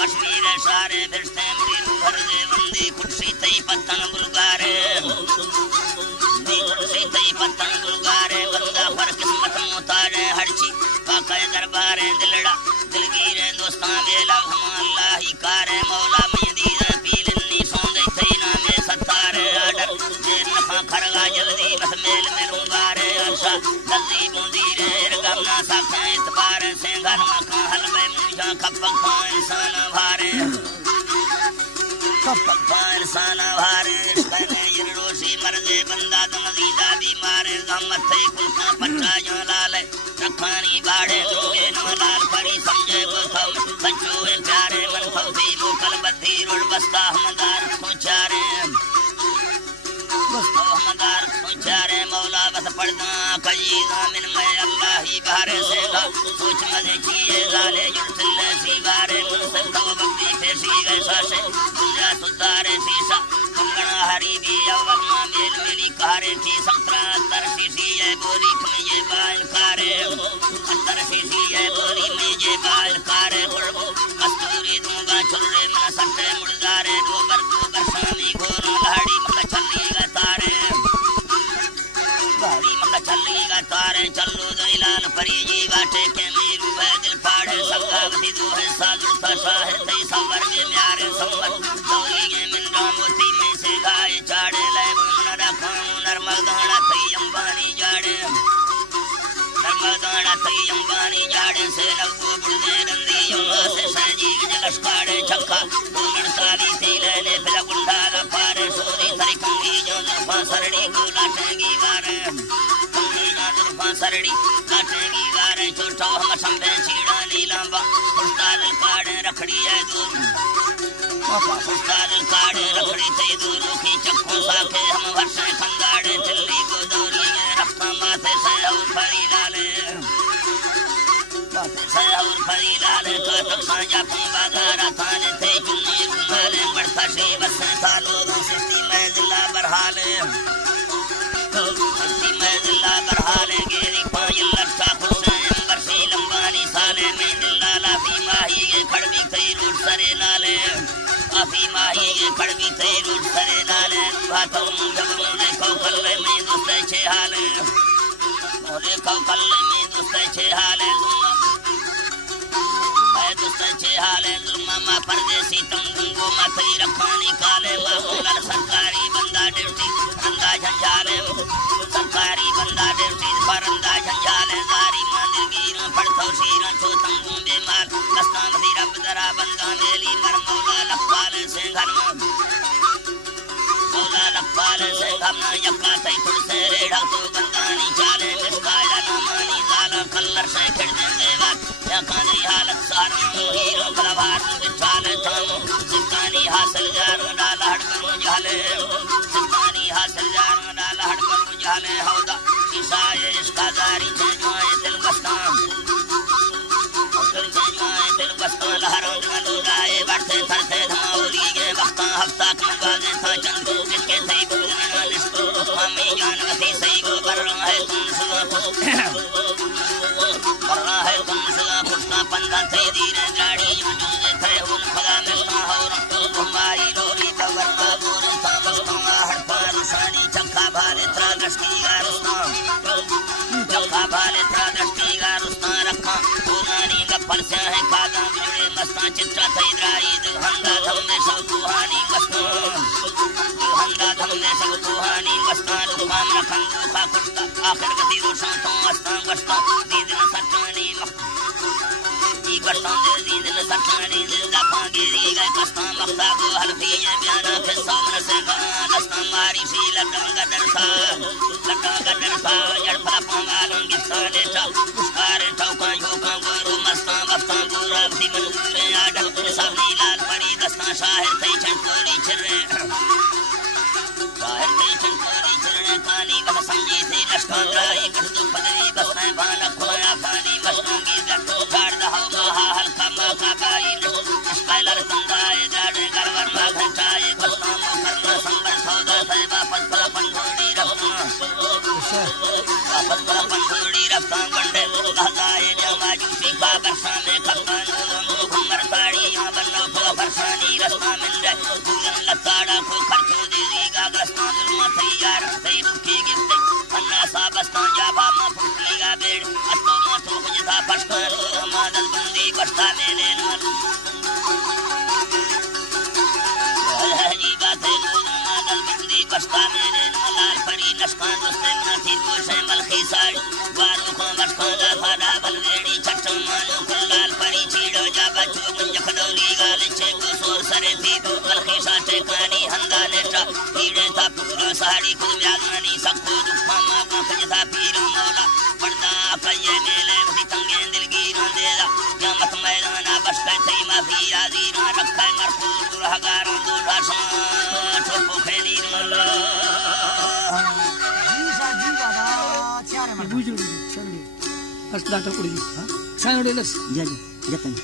कश्मीर सारे फिरते मेरी घर दे बंदी कुर्सी तई पत्तन बुलगारे कुर्सी तई पत्तन बुलगारे बंदा पर किस्मत मुतारे हरची काका दरबारे दिलड़ा दिलगीरे दोस्तां बेला हम अल्लाह ही कारे मौला मेहदी पीलनी सोंदे तई ना में सतारे आडर जे नफा खरगा जल्दी बस मेल मिलूंगा रे आशा जल्दी बूंदी रे रगमना साखे इतबार से घर मका हलवे मुझा खपक इंसान भारे खपक इंसान भारे कहने ये रोशी मरदे बंदा दमदीदा बीमारे गमते कुलका पट्टा जो लाल रखानी बाड़े लोगे न लाल परी समझे को सब बच्चों प्यारे मन फौजी मुकल बद्दी रोड बस्ता हमदार पहुंचारे हमदार पहुंचारे मौला बस पढ़ना कजी जामिन में अल्लाह ही बारे से गा सोच मजे चीए लाले जुड़सले सी बारे मुनसे तो बंदी फेसी गैसा से दुनिया सुधारे सीसा कंगना हरी भी अवल में मेल मिली कारे थी संतरा तरसी सी ये बोली में ये बाल कारे तरसी सी ये बोली में ये बाल कारे गुड़बो कस्तूरी दूंगा छुरे में सट्टे मुड़दारे दो बरसानी घोर लाड़ी मका चली गा तारे गाड़ी मका चली गा तारे चलो दैलान परी जी बाटे के मेरू है दिल फाड़े संगावती दो है सालू फसा है तई सवर के म्यारे संवत दौली के मिंडा मोती में से गाय चाड़े ले मुन रखा नरमदाना तई अंबानी जाड़े नरमदाना तई अंबानी जाड़े से लगो बुढ़े नंदी यंगा से संजी जलस्काड़े छक्का गोगन साली थी लेने फिर गुंडाला पारे सोरी तरी कंगी जो नरफा सरड़ी को लाटेगी वारे कंगी जो नरफा सरड़ी लाटेगी वारे छोटा हम संभे चीड़ा नीलांबा पुस्ताल काड़े रखड़ी है दूर पुस्ताल काड़े रखड़ी थी दूर की चक्कों साखे हम वर्षे खंगाड़े दिल्ली को दौरी में रखता माथे से और फरी लाले माथे से और फरी लाले तो तक साजा बाजारा थाने थे चुन्नी रुमाले बढ़ता शी बस सालो सिस्ती में जिला बरहाले सिस्ती में जिला बरहाले गेरी पायल लट्टा खुशें बरसी लंबानी साले में जिला लाफी माही ये खड़वी थई रूट सरे नाले आफी माही ये खड़वी थई रूट सरे नाले भातों जब मुझे कौकल में दूसरे छे हाले मोले कौकल में दूसरे छे हाले दूसरे हाले मामा परदेसी तंगो माथई रखानी काले मामूला सरकारी बंदा ड्यूटी अंदा झंझाले सरकारी बंदा ड्यूटी परंदा झंझाले दारी मंदिर गिरा पड़तो शीरा छो तंगो बेमार कस्ता मदी रब दरा बंदा मेली मर मौला लखवाले से घर मौला लखवाले से घर न यक्का तई तुड़से रेढ़ा तो गंदानी चाले मिसकाया नामानी जाला कल्लर से खिड़ देंगे बात कांदी हालत सार हीरो कलाभार विचाले थामो सिकानी हासिल जार डाला हड़कर जाले सिकानी हासिल जार डाला हड़कर जाले हौदा ईसाए इसका जारी जमाए दिल बस्तान दिल बस्तान लहरों में लुगाए बढ़ते थरते धमाउली के वक्ता हफ्ता कंगाले था चंदू किसके सही बोलना लिस्टो मम्मी जानवती सही को कर रहा है तुम सुना कर रहा है तुम सुना पंदा थे धीरे गाड़ी जुझे थे उन फला मिलना हो तुम्हारी लोरी कवर का गोर था बस्ता हड़पाल सानी चक्का भाले त्रा दस्ती गारुस्ता चक्का भाले त्रा दस्ती गारुस्ता रखा पुरानी गप्पल से है कादा जुड़े मस्ता चित्रा थे द्राई दुहंदा धमने सब कुहानी मस्ता दुहंदा धमने सब कुहानी मस्ता दुकान रखन दुखा कुत्ता आखिर गति रोशन तो मस्ता मस्ता दीदन सटानी बस्ता दे दीन सटानी जिंदा पागेरी गए कस्ता मक्ता को हल्फी ये बयाना फिर सामने से दस्ता मारी सी लटम गदर सा जड़ फला पावालों की साले चा पुष्कार ठोका शाहिर थई चंकोरी चरे शाहिर थई चंकोरी चरणे कानी बस समझी थी लश्कन राई गढ़ पदरी बस मैं भाना खोया पानी मस्तूंगी झाड़ दहाव महा हल्का माका बाई स्काइलर कंदाए जाड़े गरवर मा घंटाए बस नामो कर्म संबर सौदा सैबा पत्थर पंडोड़ी रफ्ता पत्थर पंडोड़ी रफ्ता गंडे लहदाए जमा जूसी का बरसा में कप्तान घुमर साड़ी यहाँ बन्ना फुल फरसानी रस्ता मिंदे पूजन लताड़ा को खर्चो दीदी गागरस्ता दुर्मा तैयार सही रुकी गिफ्ट अन्ना साबस्ता जाबा मा फुटलीगा बेड़ अस्तो मा तो खुजता पश्कर मादल बंदी बस्ता मेले नाल जी बातें लोग मादल बंदी बस्ता मेले नाल लाल परी नस्कान दोस्ते नाथी गोशे मलखी साड़ी वारों को मस्कोदा फाड़ा बलवेड़ी चट्टो मानो को लाल परी चीड़ो जाबा चोगुन जखडोली गाल चेको सोर सरे थी तो मलखी साटे कानी हंदा नेटा कीड़े था पूरा साड़ी खुद व्यागानी सबको दुखा माँ का खजता पीरो मौला पर्दा कये मेले उसी तंगे दिलगी रंदेला या मत मैदाना बस कर थई माफी आजी ना रखा मरफू दुरहगारों दूल्हा सा ठोको खेली रोला बुजुर्ग चल बस दाटा कुड़ी हां सांगड़ेलस जा जतन